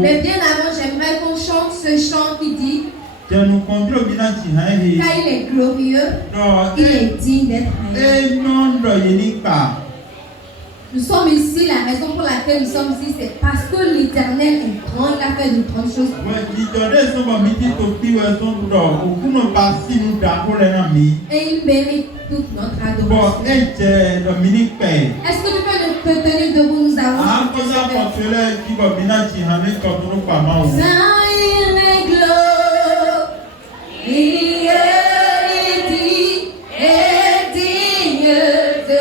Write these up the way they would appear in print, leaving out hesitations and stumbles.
Mais bien avant, j'aimerais qu'on chante ce chant qui dit car il est glorieux, il est digne d'être aimé. Nous sommes ici, la raison pour laquelle nous sommes ici, c'est parce que l'Éternel est grand, il a fait de grandes choses. Et il mérite toute notre adoration. Est-ce que tu peux te tenir debout, nous allons chanter ce Saint, il est glorieux, est digne de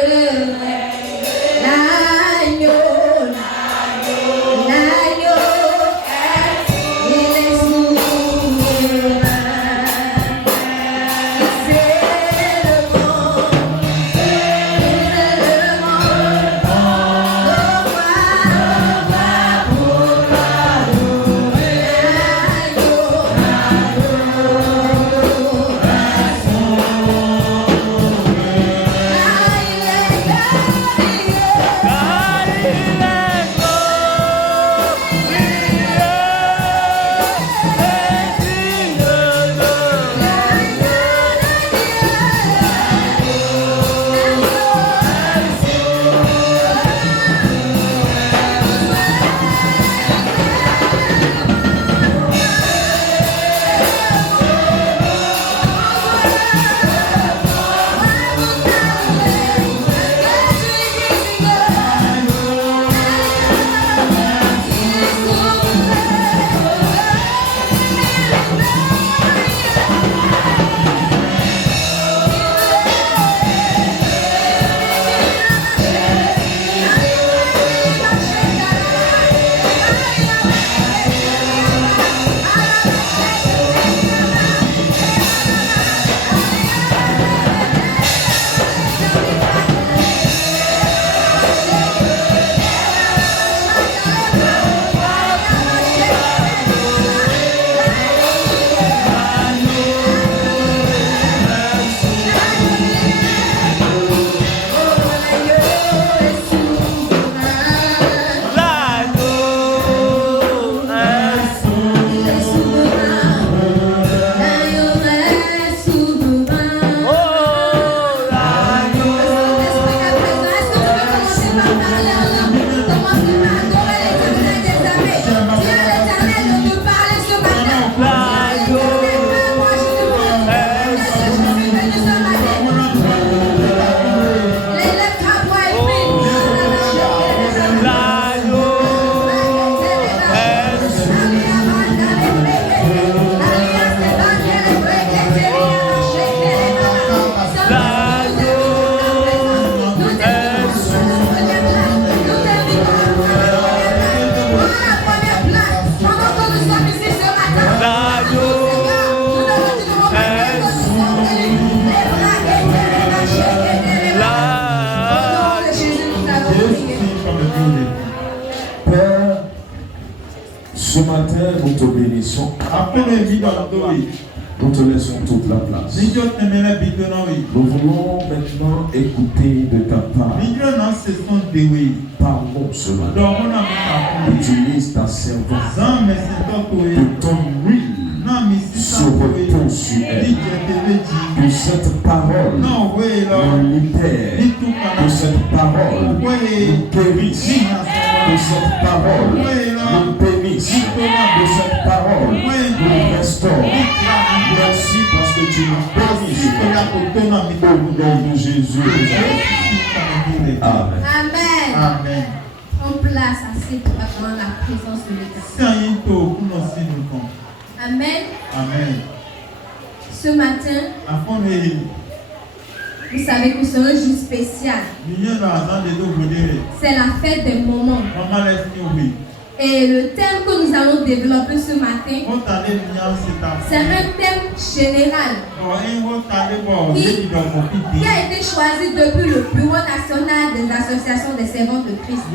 Ce matin, nous te bénissons. Nous te laissons toute la place. Nous voulons maintenant écouter de ta part. Parlons ce matin. Utilise ta servante. Que ton huile se repose sur elle. Que cette parole nous libère. Que cette parole nous guérisse. Que cette parole nous bénisse. Que cette parole nous restaure. Merci parce que tu nous bénis. Au nom de Jésus. Amen. Amen. Amen. Prends place assez pour avoir la présence de l'Éternel. Amen. Amen. Ce matin, vous savez que c'est un jour spécial. C'est la fête des moments. Et le thème que nous allons développer ce matin, c'est un thème général qui a été choisi depuis le Bureau national des associations des servantes de Christ.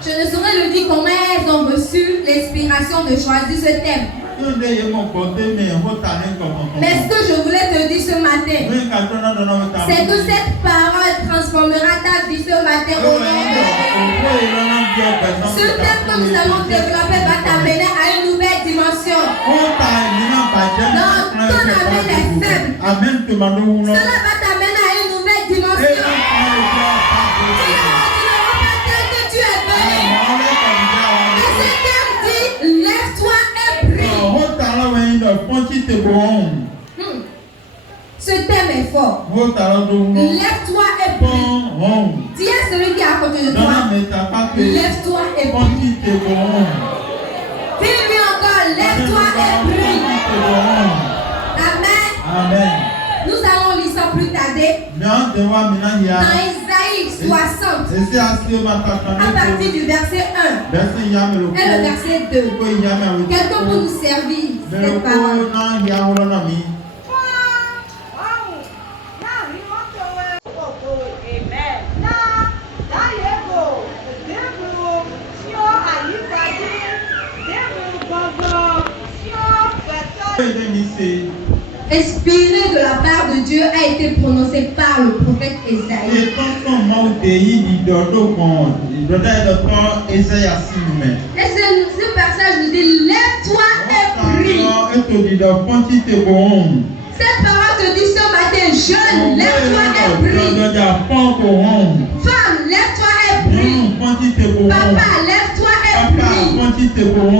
Je ne saurais le dire comment elles ont reçu l'inspiration de choisir ce thème. Mais ce que je voulais te dire ce matin, c'est que cette parole transformera ta vie ce matin au nom de Jésus. Ce thème que nous allons développer va t'amener à une nouvelle dimension. Donc, ton amen est faible. Cela va t'amener à une nouvelle dimension. Ce thème est fort. Lève-toi et prie. Dis à celui qui est à côté de toi, lève-toi et prie. Dis-lui encore, lève-toi et prie. Amen. Amen. Nous allons lire sans plus tarder dans Isaïe 60 à partir du verset 1 et le verset 2. Quelqu'un pour nous servir cette parole. Inspiré de la part de Dieu a été prononcé par le prophète Isaïe. Et ce passage nous dit, lève-toi et prie. Cette parole te dit ce matin, jeune, lève-toi et prie. Femme, lève-toi et prie. Papa, lève-toi et prie.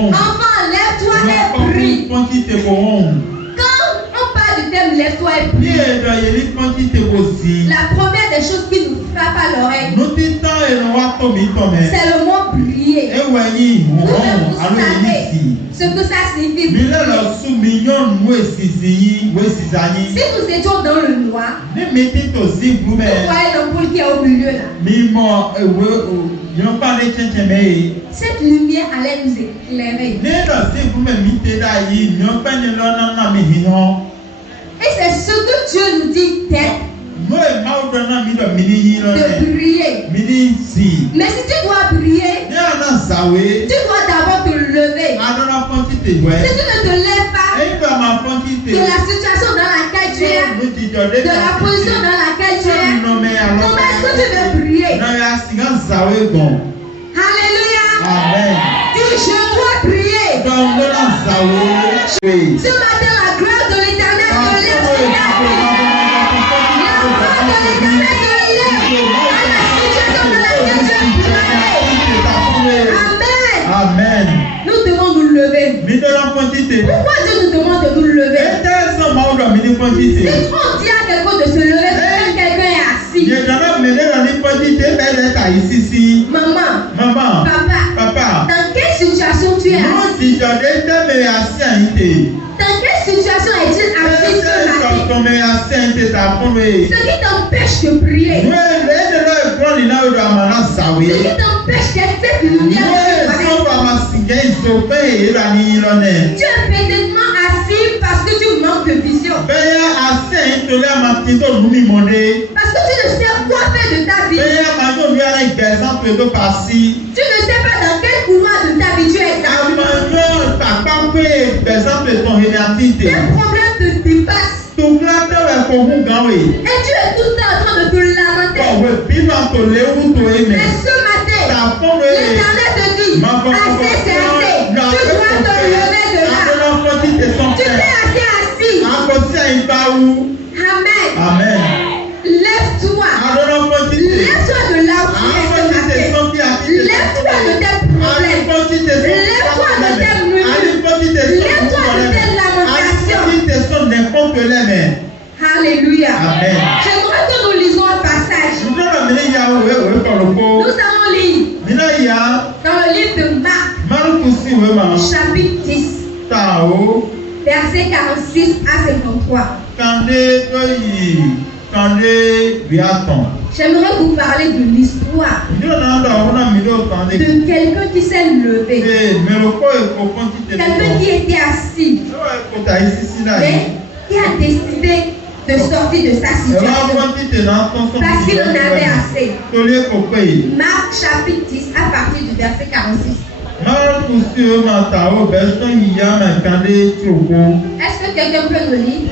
Enfant, lève-toi et prie. Lève-toi et prie. La première des choses qui nous frappe à l'oreille, c'est le mot prier. Vous savez ce que ça signifie. Si nous étions dans le noir, vous voyez l'ampoule qui est au milieu là. Cette lumière allait nous éclairer. Et c'est ce que Dieu nous dit d'être. De prier. Mais si tu dois prier, tu dois d'abord te lever. Si tu ne te lèves pas de la situation dans laquelle tu es, de la position dans laquelle tu es, comment est-ce que tu veux prier? Alléluia. Amen. Dis, je dois prier. Ce matin, la gloire de l'Éternel te lève sur ta vie. La gloire de l'Éternel te lève à la situation dans laquelle tu es placé. Amen. Amen. Nous devons nous lever. Pourquoi Dieu nous demande de nous lever? Si on dit à quelqu'un de se lever, c'est quelqu'un est assis. Maman, papa, dans quelle situation tu es assis? Dans quelle situation est-il assis ce matin? Ce qui t'empêche de prier, ce qui t'empêche d'être cette lumière, tu es peut-être assis parce que tu manques de vision. Parce que tu ne sais quoi faire de ta vie. Tu ne sais pas dans quel couloir de ta vie tu es exactement. Tes problèmes te dépassent. Et tu es tout le temps en train de te lamenter. Mais ce matin, l'Éternel te dit, assez c'est assez. Tu dois te lever de là. Tu t'es assez assis. Amen. Amen. Lève-toi. Lève-toi de là où tu es ce matin. Lève-toi de tes problèmes. Lève-toi de tes murmures. Lève-toi de tes lamentations. Alléluia. Amen. J'aimerais que nous lisons un passage. Nous allons lire dans le livre de Marc, chapitre 10, verset 46 à 53. J'aimerais vous parler de l'histoire de quelqu'un qui s'est levé, quelqu'un qui était assis, mais qui a décidé de sortir de sa situation parce qu'il en avait assez. Marc chapitre 10 à partir du verset 46. Est-ce que quelqu'un peut le lire?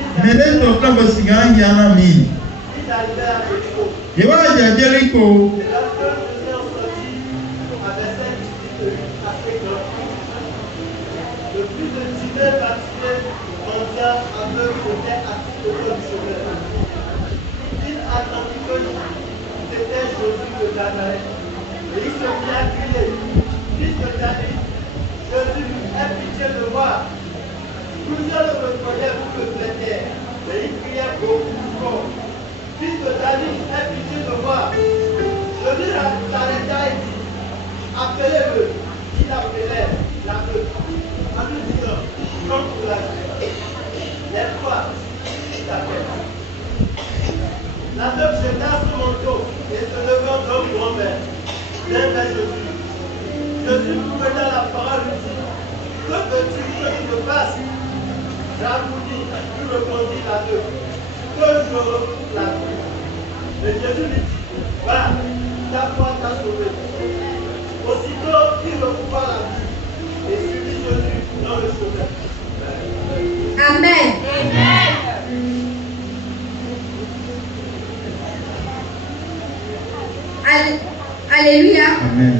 Plusieurs le reconnaissent pour le plaisir, mais il criait beaucoup fort. Fils de David, aie pitié de moi. Jésus s'arrêta et dit, appelez-le. Il appelait l'aveugle. En lui disant, comme pour la vie, lève-toi, il t'appelle. L'aveugle jeta son manteau et se levant d'un grand verre, vint vers Jésus. Jésus prenant la parole lui dit, que veux-tu que je te fasse? J'avoue, lui répondit l'aveugle, que je retrouve la vue. Et Jésus lui dit, va, ta foi t'a sauvé. Aussitôt, il retrouva la vue et suivit Jésus dans le chemin. Amen. Amen. Alléluia. Amen.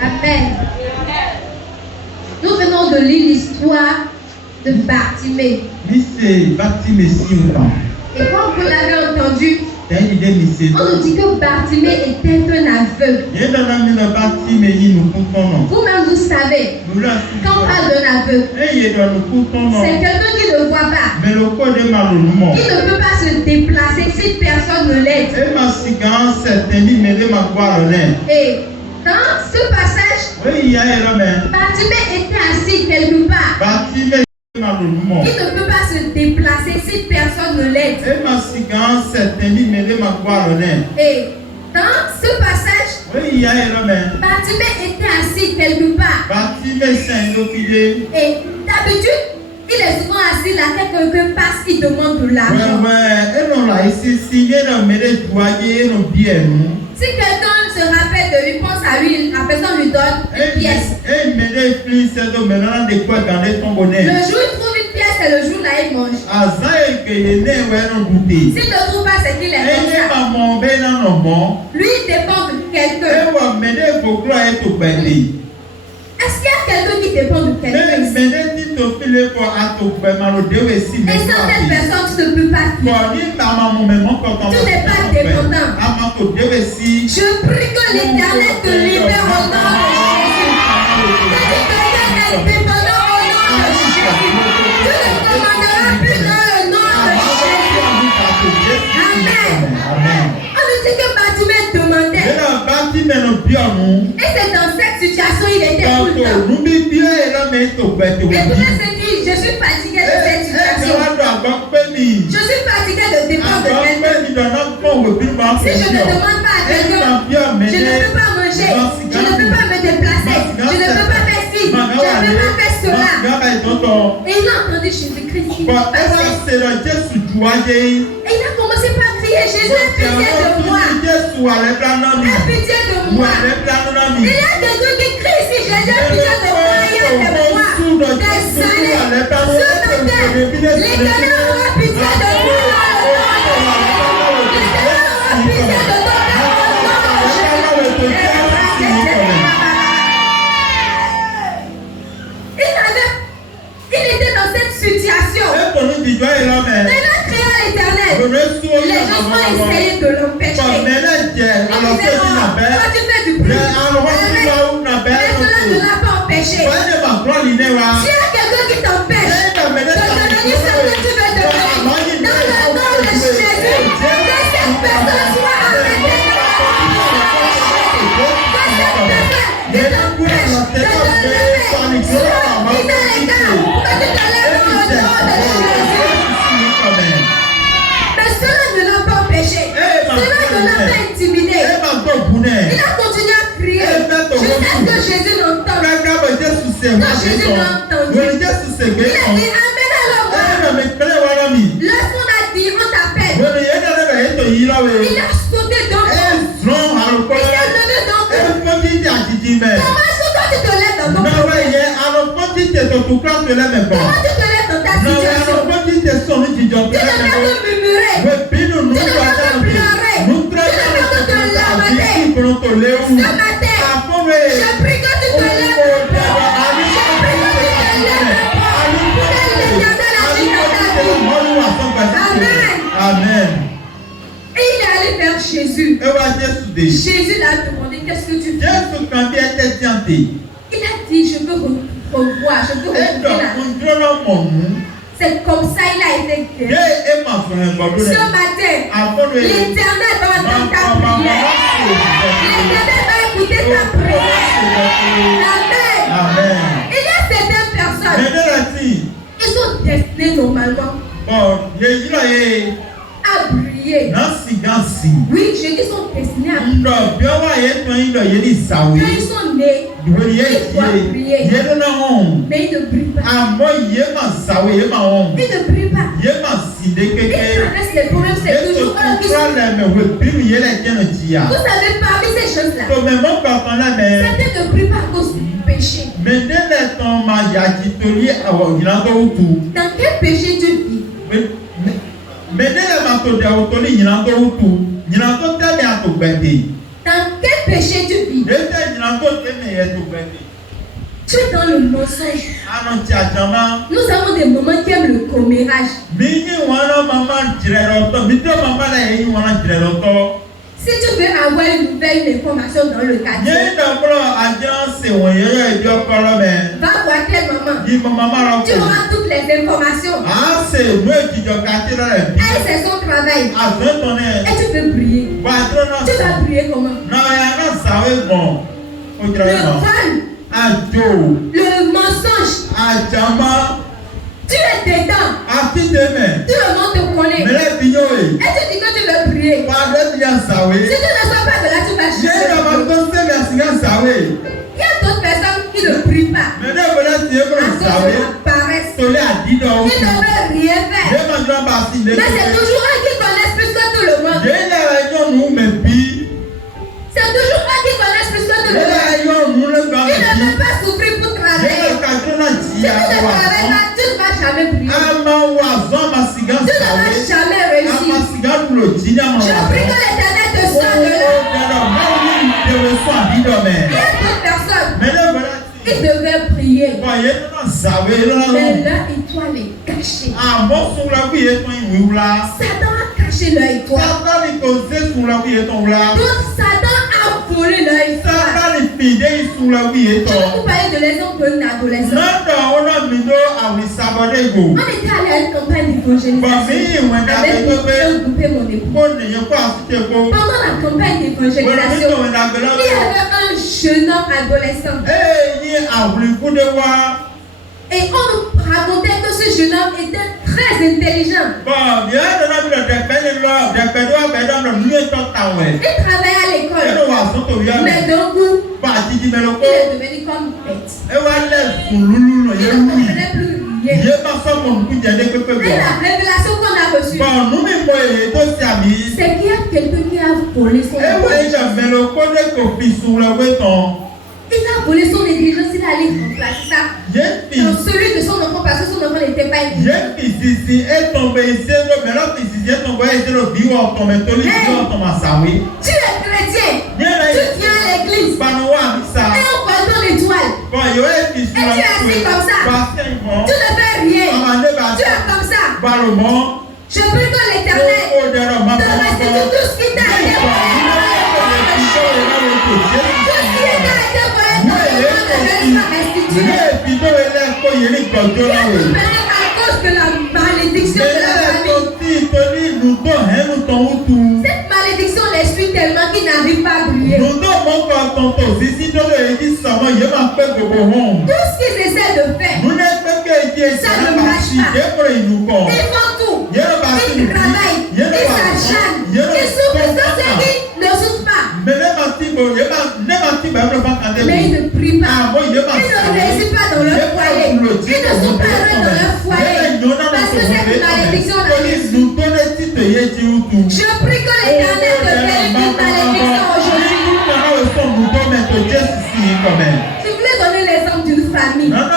Amen. Nous venons de lire l'histoire de Bartimée. Et comme vous l'avez entendu, on nous dit que Bartimée était un aveugle. Vous-même vous savez, quand on parle d'un aveugle, c'est quelqu'un qui ne voit pas, qui ne peut pas se déplacer si personne ne l'aide. Et dans ce passage, Bartimée était assis quelque part. Qui ne peut pas se déplacer si personne ne l'aide. Et dans ce passage, Bartimée était assis quelque part. Et d'habitude, il est souvent assis là, quelqu'un passe, il demande de l'argent. Si quelqu'un se rappelle de lui, pense à lui, la personne lui donne une pièce. Le jour où il trouve une pièce, c'est le jour là il mange. S'il ne trouve pas, c'est qu'il est comme ça. Lui, il dépend de quelqu'un. Est-ce qu'il y a quelqu'un qui dépend de quelqu'un? Et certaines personnes, tu ne peux pas faire. Tu n'es pas dépendant. Je prie que l'Éternel te libère au nom de Jésus. Quelqu'un est dépendant au nom de Jésus. Tu ne commanderas plus dans le nom de Jésus. Amen. On nous dit que Bartimée demandait. Et c'est dans cette situation il était tout le temps. Et tout le monde s'est dit, je suis fatigué de cette situation. Je suis fatigué de dépendre de quelqu'un. Si je ne demande pas à quelqu'un, je ne peux pas manger, je ne peux pas me déplacer, je ne peux pas faire ci, je ne peux pas faire cela. Et il a entendu Jésus-Christ. Et il a commencé par crier, Jésus, aie pitié de moi. Aie pitié de moi. Il y a des gens qui crient ici, Jésus, aie pitié de moi, aie de moi. Des années, l'Éternel aura pitié de moi. L'Éternel aura pitié de toi. Il était dans cette situation. Il a crié à l'Éternel. Les gens ont essayé de l'empêcher. Toi, tu fais du bruit. Mais cela ne l'a pas empêché. S'il y a quelqu'un qui t'empêche de devenir ce que tu veux devenir, dans le nom de Jésus, que cette personne soit arrêtée. Que cette personne t'empêche de te lever. Soit mis à l'écart. Que tu te lèves dans le nom de Jésus. Mais cela ne l'a pas empêché. Cela ne l'a pas intimidé. Il a continué à crier jusqu'à ce que Jésus l'entende. Quand Jésus l'a entendu, il a dit Amen alors. Lorsqu'on a dit on t'appelle, il a sauté dans ton. Il s'est levé dans ton. Comment est-ce que toi tu te lèves dans ton problème? Comment tu te lèves dans ta situation? Tu ne peux que murmurer. Tu ne peux que pleurer. Tu ne peux que te lamenter. Ce matin, je prie que tu te lèves. Je prie que tu te lèves. Amen. Et il est allé vers Jésus. Jésus l'a demandé, qu'est-ce que tu fais? Il a dit, je veux revoir, je veux retrouver la vie. C'est comme ça il a été guéri. Ce matin, l'Éternel va entendre ta prière. L'Éternel va écouter ta prière. Amen. Il y a certaines personnes, ils sont destinés normalement à briller. Oui, je dis sont destinés à briller. Quand ils sont nés, ils doivent briller. Mais ils ne brillent pas. Ils ne brillent pas. Ils traversent les problèmes, c'est toujours eux qui sont. Vous savez, parmi ces choses-là, certains ne brillent pas à cause du péché. Dans quel péché tu vis? Dans quel péché tu vis? Tu es dans le mensonge. Nous avons des moments qui aiment le commérage. Si tu veux avoir une nouvelle information dans le quartier, va voir telle maman. Tu auras toutes les informations. Elle, c'est son travail. Et tu peux briller. Tu vas briller comment? Le vol, le mensonge, tu es dedans. Tout le monde te connaît. Et tu dis que tu veux briller. Si tu ne sors pas de là, tu vas chercher. Il y a d'autres personnes qui ne brillent pas. À cause de la paresse. Ils ne veulent rien faire. Mais c'est toujours eux qui connaissent plus que tout le monde. C'est toujours eux qui connaissent plus que tout le monde. Ils ne veulent pas souffrir pour travailler. Si tu ne travailles pas, tu ne vas jamais briller. Tu ne vas jamais réussir. Je prie que l'Éternel te sorte de là. Il y a d'autres personnes. Ils devaient prier. Mais leur étoile est cachée. Satan a caché leur étoile. Donc Satan a volé leur étoile. Je vais vous parler de l'exemple d'un adolescent. On était allé à une campagne d'évangélisation avec un groupé mon époux. Pendant la campagne d'évangélisation, il y avait un jeune homme adolescent. Et on nous racontait que ce jeune homme était très intelligent. Il travaillait à l'école. Mais d'un coup, il est devenu comme une bête. Il ne comprenait plus rien. Et la révélation qu'on a reçue, c'est qu'il y a quelqu'un qui a volé son il a volé son intelligence, il allait remplacer ça dans celui de son enfant parce que son enfant n'était pas intelligent. Tu es chrétien, tu viens à l'église et on voit ton étoile et tu es assis comme ça, tu ne fais rien, tu es comme ça. Je prie que l'Éternel te restitue tout ce qui t'a été volé. À cause de la malédiction de la famille. Cette malédiction les suit tellement qu'ils n'arrivent pas à briller. Tout ce qu'ils essaient de faire, ça ne marche pas. Ils font tout. Ils travaillent. Ils s'acharnent. Ils souffrent. Ça, c'est qu'ils ne souffrent pas. Mais ils ne prient pas. Ils ne réussissent pas dans leur foyer. Ils ne sont pas heureux dans leur foyer. Parce que cette malédiction arrive. Je prie que l'Éternel te délivre d'une malédiction aujourd'hui. Je voulais donner l'exemple d'une famille. Dans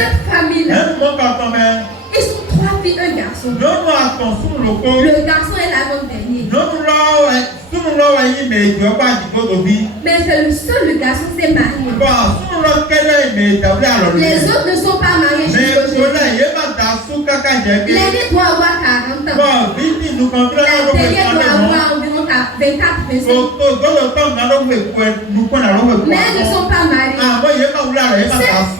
cette famille-là, ils sont 3 filles, un garçon. Le garçon est l'avant-dernier. Mais c'est le seul garçon qui s'est marié. Les autres ne sont pas mariés jusqu'aujourd'hui. L'aîné doit avoir 40 ans. La dernière doit avoir environ 24-25 ans. Mais elles ne sont pas mariées.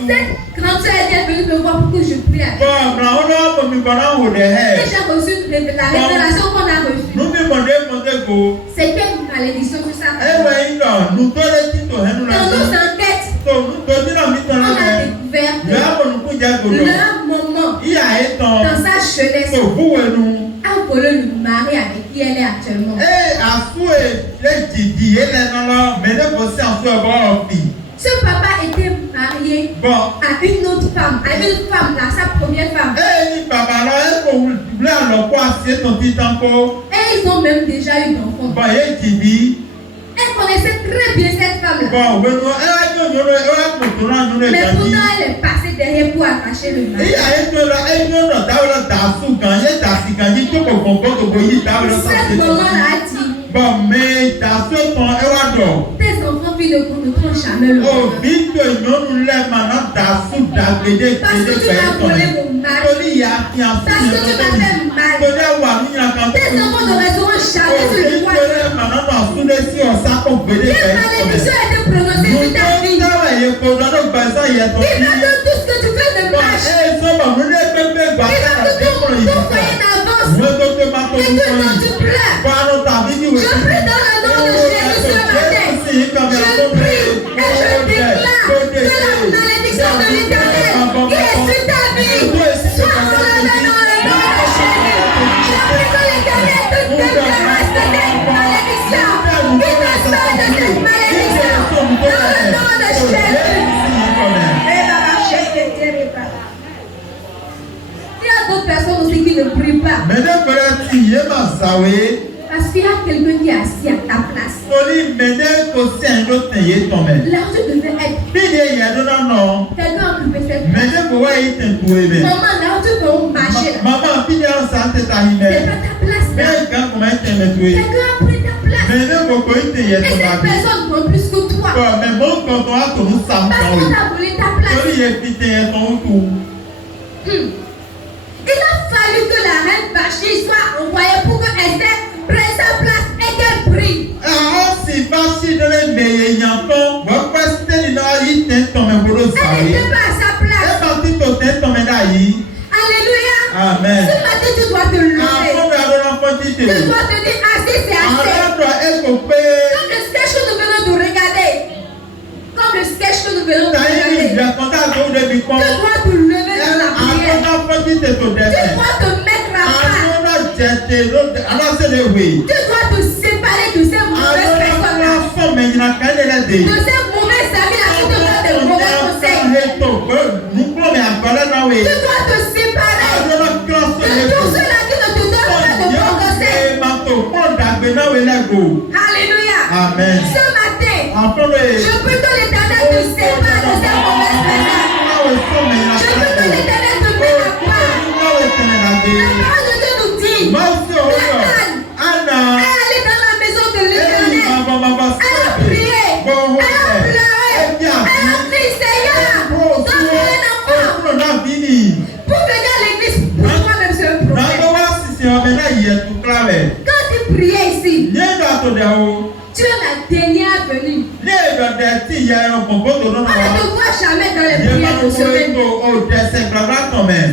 Cette grande soeur est venue me voir pour que je prie avec elle. Et j'ai reçu la révélation qu'on a reçue. C'est quelle malédiction que ça fait. Dans nos enquêtes, on a découvert que leur maman, dans sa jeunesse, a volé le mari avec qui elle est actuellement. Ce papa était marié à une autre femme, à une femme, là, sa première femme. Et ils ont même déjà eu d'enfants. Elle connaissait très bien cette femme-là. Mais pourtant, elle est passée derrière pour attacher le mari. Cette maman-là a dit, tes enfants, filles de compte, ne trouvent jamais le mari. Parce que tu m'as volé mon mari. Parce que tu m'as fait mal. Tes enfants ne resteront jamais sur le toit. Quelle malédiction a été prononcée sur ta vie? Il va de tout ce que tu fais de marche. Il va de tout foyer d'avance. Et que quand tu pleures, je prie dans le nom de Jésus ce matin. Je prie et je déclare que la malédiction de l'Éternel qui est sur ta vie soit enlevée dans le nom de Jésus. Je prie que l'Éternel te débarrasse de cette malédiction. Il te sort de cette malédiction dans le nom de Jésus. Il y a d'autres personnes aussi qui ne prient pas. Parce qu'il y a quelqu'un qui est assis à ta place. Là où tu devais être. Quelqu'un a occupé cette place. Maman, là où tu peux marcher. C'est pas ta place. Quelqu'un a pris ta place. Et cette personne prend plus que toi. Parce qu'on a volé ta place. Il a fallu que la reine Vashti soit envoyée pour que Esther prenne sa place et qu'elle prie. Elle n'était pas à sa place. Alléluia. Amen. Ce matin, tu dois te lever. Tu dois te dire, assez, c'est assez. Comme le sketch que nous venons de regarder. Tu dois te lever dans la prière. Tu te séparer de ces mauvaises personnes-là. De ces mauvais amis là qui te donnent des mauvais conseils. Tu dois te séparer de tous ceux-là qui ne te donnent pas de bons conseils. Alléluia. Amen. Ce matin, je prie que l'Éternel te sépare de ces mauvaises personnes. Je prie que l'Éternel te mette à part. La parole de Dieu nous dit, Anna est allée dans la maison de l'Éternel. Elle a prié, elle a pleuré, elle a dit, Seigneur, donne-moi un enfant. Pour venir à l'église, pour moi-même c'est un problème. Quand tu priais ici, tu es la dernière venue. On ne te voit jamais dans les prières de semaine.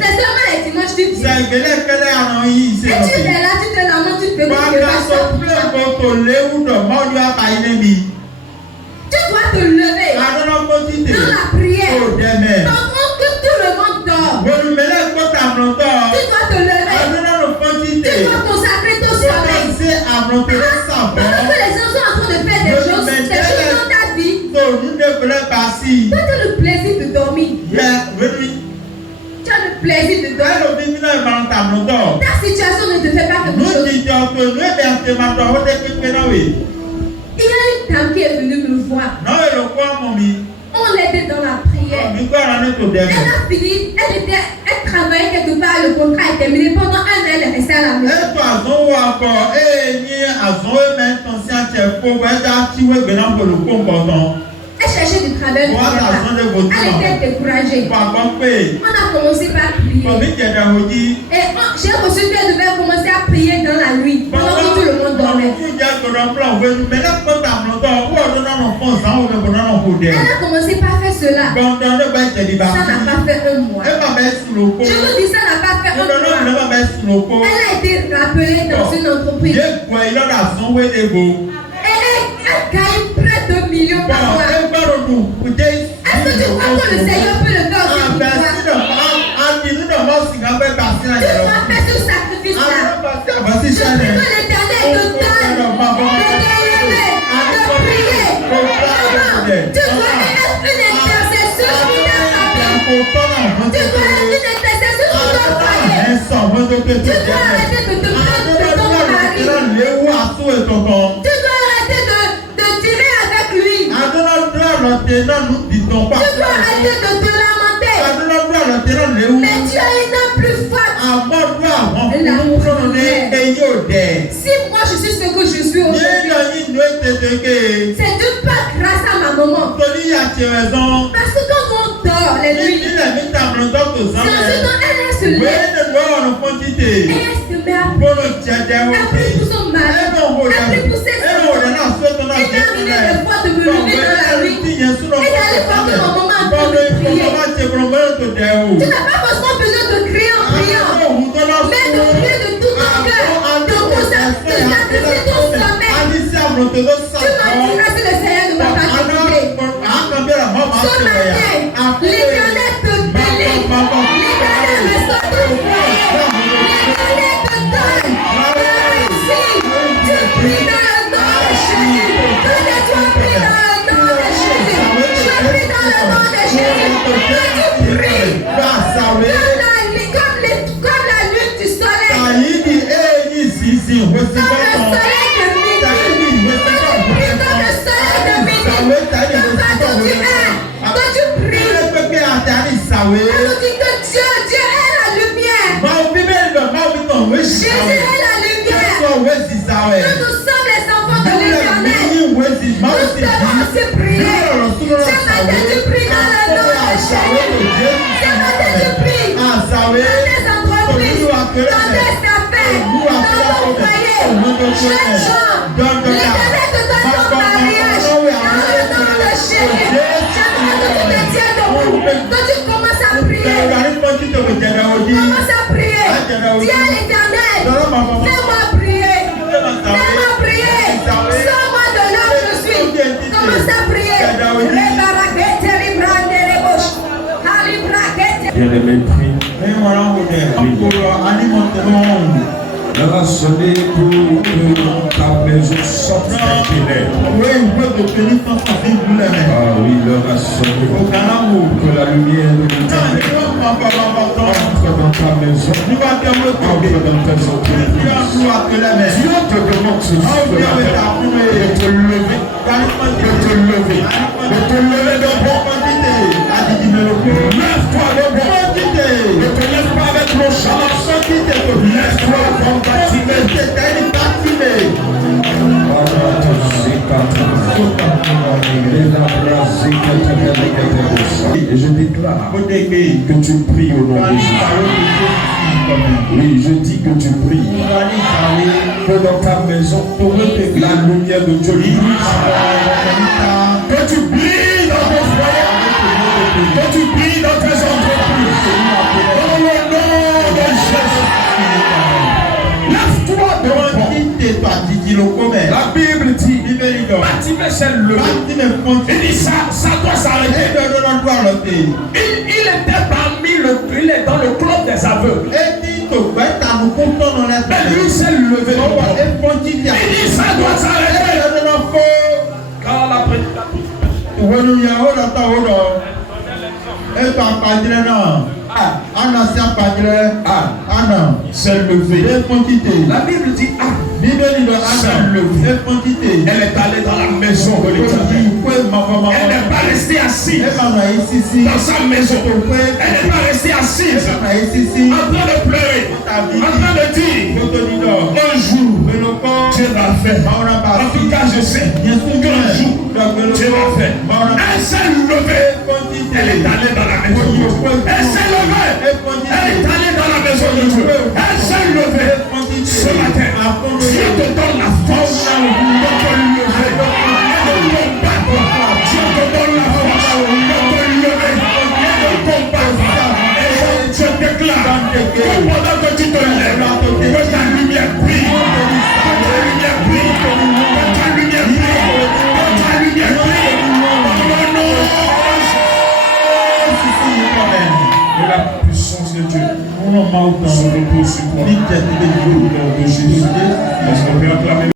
C'est seulement les dimanches tu viens. Et tu es là, tu te lamentes, tu te fais tu dois te lever dans la prière. Pendant que tout le monde dort, tu dois te lever. Tu dois consacrer ton sommeil. Pendant que les gens sont en train de faire des choses dans ta vie, tu as le plaisir de dormir. Tu as le plaisir de dormir. Ta situation ne te fait pas quelque chose. Il y a une dame qui est venue me voir. On l'était dans la prière. Elle a fini, elle travaillait quelque part, le contrat est terminé. Pendant un an, elle est restée à la maison. Elle cherchait du travail. Elle était découragée. On a commencé par prier. Et j'ai reçu qu'elle devait commencer à prier dans la nuit, pendant que tout le monde dormait. Elle a commencé par faire cela. Ça n'a pas fait un mois. Je vous dis, ça n'a pas fait un mois. Elle a été rappelée dans une entreprise. Et elle gagne près de 2 millions par mois. Est-ce que tu crois que le Seigneur peut le faire aussi pour toi? Tu dois faire ce sacrifice-là. Je prie que l'Éternel te donne de t'élever, de prier. Tu dois être une intercession pour ta famille. Tu dois être une intercession pour ton foyer. Tu dois arrêter de te plaindre de ton mari. Tu dois arrêter de tirer avec lui. Tu dois arrêter de te lamenter. Mais tu as une âme plus forte. Si moi je suis ce que je suis aujourd'hui, c'est d'une part grâce à ma maman. Parce que quand on dort les nuits, c'est ensuite elle se lève. Et elle se met à prier. Elle prie pour son mari. Elle prie pour ses enfants. Il m'est arrivé des fois de me lever dans la nuit et d'aller voir que ma maman est en train de prier. Tu n'as pas forcément besoin de crier en priant, mais de prier de tout ton cœur, de sacrifier ton sommeil. Tu m'as dit si le Seigneur ne va pas t'écouter. Ce matin, l'Éternel te délivre. L'Éternel restaure ton foyer. L'Éternel te donne la réussite. Tu pries dans le nom de Jésus. Que tu sois pris dans le nom de Jésus. Je prie dans le nom de Jésus. Que tu pries. Comme la lutte du soleil. Comme le soleil de midi. Quand tu pries comme le soleil de midi. Quand tu pries. On nous dit que Dieu est la lumière. Jésus est la lumière. Nous sommes les enfants de l'Éternel. Nous devons aussi prier. Ce matin tu pries dans le nom de Jésus. Ce matin tu pries dans tes entreprises, dans tes affaires, dans ton foyer. Jeunes gens, l'Éternel te donne ton mariage dans le nom de Jésus. J'aimerais que tu te tiennes debout, que tu commences à prier. Commence à prier. Dis à l'Éternel, fais-moi prier. Fais-moi prier. Sors-moi de là où je suis. Commence à prier. Bien-aimé, prie. L'heure a sonné pour que ta maison sorte des ténèbres. Ah oui, l'heure a sonné pour que la lumière de l'éternel entre dans ta maison, entre dans tes entreprises. Dieu te demande ce soir de te lever, de te lever de bon. Lève-toi de bon. Ne te lève pas avec nonchalance. Lève-toi combattivé. Et je déclare que tu pries au nom de Jésus. Oui, je dis que tu pries. Que dans ta maison, la lumière de Dieu brille. Que tu brilles dans ton foyer. Que tu brilles dans tes entreprises. Dans le nom de Jésus. Lève-toi devant. La Bible dit, Bartimée s'est levé. Il dit ça doit s'arrêter. Il était il est dans le club des aveugles. Mais lui s'est levé. Il dit ça doit s'arrêter. Car la s'est levé. La Bible dit elle est allée dans la maison de l'Éternel. Elle n'est pas restée assise dans sa maison. Elle n'est pas restée assise en train de pleurer, en train de dire un jour Dieu va faire. En tout cas je sais qu'un jour Dieu va faire. Elle s'est levée. Elle est allée dans la maison de Dieu. Elle s'est levée. Elle est allée dans la maison de Dieu. Elle s'est levée. Ce matin, Dieu te donne la force de te lever, de combattre. Dieu te donne la force de te lever, de combattre. Et je déclare que pendant que tu te lèves, que ta lumière brille, que ta lumière brille, que ta lumière brille, que ta lumière brille. Et la puissance de Dieu se repose sur toi. Au nom de Jésus. Est-ce qu'on peut acclamer?